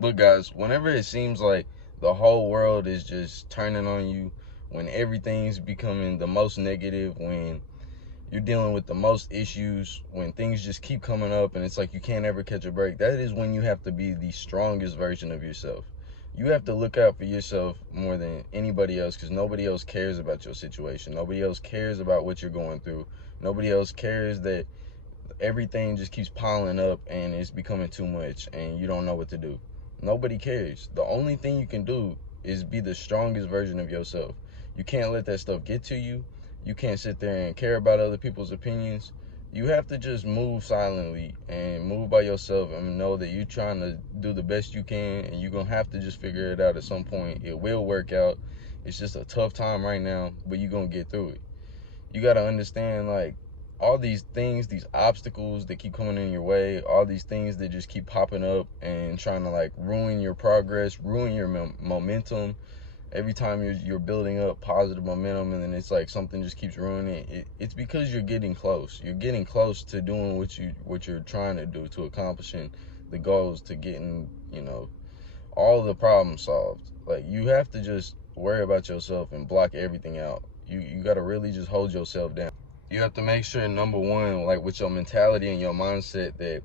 But guys, whenever it seems like the whole world is just turning on you, when everything's becoming the most negative, when you're dealing with the most issues, when things just keep coming up and it's like you can't ever catch a break, that is when you have to be the strongest version of yourself. You have to look out for yourself more than anybody else, because nobody else cares about your situation. Nobody else cares about what you're going through. Nobody else cares that everything just keeps piling up and it's becoming too much and you don't know what to do. Nobody cares. The only thing you can do is be the strongest version of yourself. You can't let that stuff get to you. You can't sit there and care about other people's opinions. You have to just move silently and move by yourself and know that you're trying to do the best you can, and you're going to have to just figure it out at some point. It will work out. It's just a tough time right now, but you're going to get through it. You got to understand, like, all these things, these obstacles that keep coming in your way, all these things that just keep popping up and trying to like ruin your progress, ruin your momentum. Every time you're building up positive momentum, and then it's like something just keeps ruining it. It's because you're getting close. You're getting close to doing what you're trying to do, to accomplishing the goals, to getting, all the problems solved. Like, you have to just worry about yourself and block everything out. You got to really just hold yourself down. You have to make sure, number one, like with your mentality and your mindset, that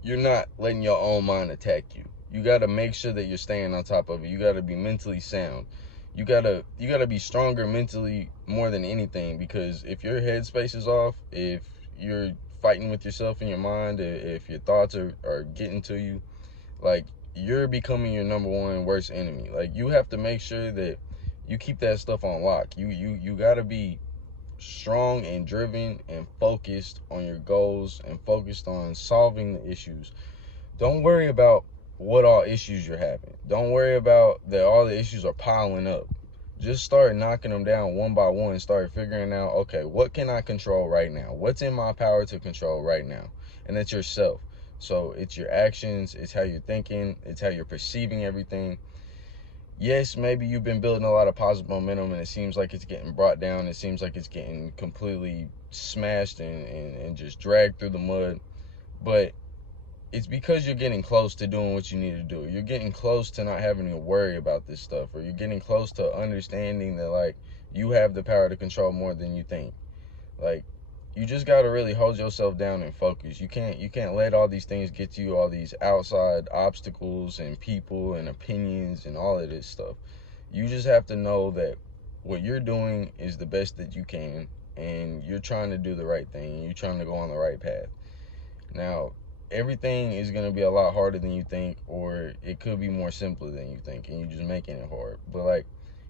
you're not letting your own mind attack you. You got to make sure that you're staying on top of it. You got to be mentally sound. You got to be stronger mentally more than anything, because if your headspace is off, if you're fighting with yourself in your mind, if your thoughts are getting to you, like, you're becoming your number one worst enemy. Like, you have to make sure that you keep that stuff on lock. You got to be strong and driven and focused on your goals and focused on solving the issues. Don't worry about what all issues you're having. Don't worry about that all the issues are piling up. Just start knocking them down one by one. Start figuring out, okay, what can I control right now? What's in my power to control right now? And that's yourself. So it's your actions, it's how you're thinking, it's how you're perceiving everything. Yes, maybe you've been building a lot of positive momentum and it seems like it's getting brought down. It seems like it's getting completely smashed and just dragged through the mud. But it's because you're getting close to doing what you need to do. You're getting close to not having to worry about this stuff, or you're getting close to understanding that, like, you have the power to control more than you think. Like, you just got to really hold yourself down and focus. You can't let all these things get to you, all these outside obstacles and people and opinions and all of this stuff. You just have to know that what you're doing is the best that you can, and you're trying to do the right thing, and you're trying to go on the right path. Now, everything is going to be a lot harder than you think, or it could be more simpler than you think, and you're just making it hard. But, like,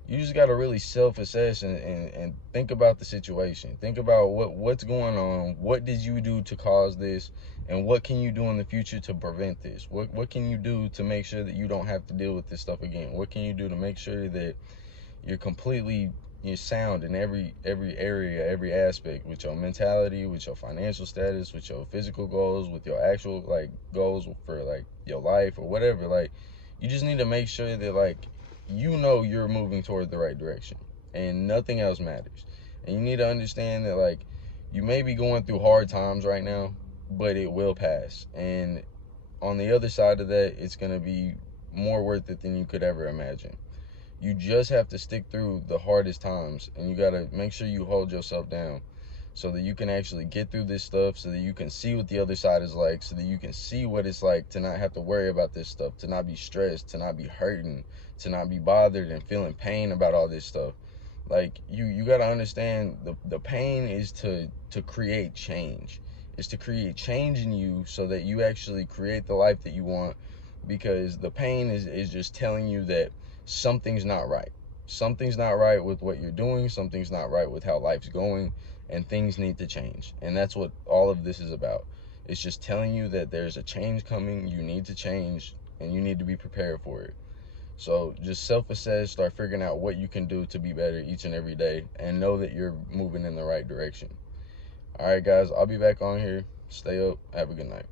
you just got to really self-assess and think about the situation. Think about what's going on. What did you do to cause this? And what can you do in the future to prevent this? What can you do to make sure that you don't have to deal with this stuff again? What can you do to make sure that you're sound in every area, every aspect, with your mentality, with your financial status, with your physical goals, with your actual, like, goals for, like, your life or whatever. Like, you just need to make sure that, like, you're moving toward the right direction, and nothing else matters. And you need to understand that, like, you may be going through hard times right now, but it will pass. And on the other side of that, it's going to be more worth it than you could ever imagine. You just have to stick through the hardest times, and you got to make sure you hold yourself down so that you can actually get through this stuff, so that you can see what the other side is like, so that you can see what it's like to not have to worry about this stuff, to not be stressed, to not be hurting, to not be bothered and feeling pain about all this stuff. Like, you got to understand, the pain is to create change. It's to create change in you so that you actually create the life that you want, because the pain is just telling you that something's not right. Something's not right with what you're doing. Something's not right with how life's going, and things need to change. And that's what all of this is about. It's just telling you that there's a change coming. You need to change, and you need to be prepared for it. So just self-assess, start figuring out what you can do to be better each and every day, and know that you're moving in the right direction. All right, guys, I'll be back on here. Stay up. Have a good night.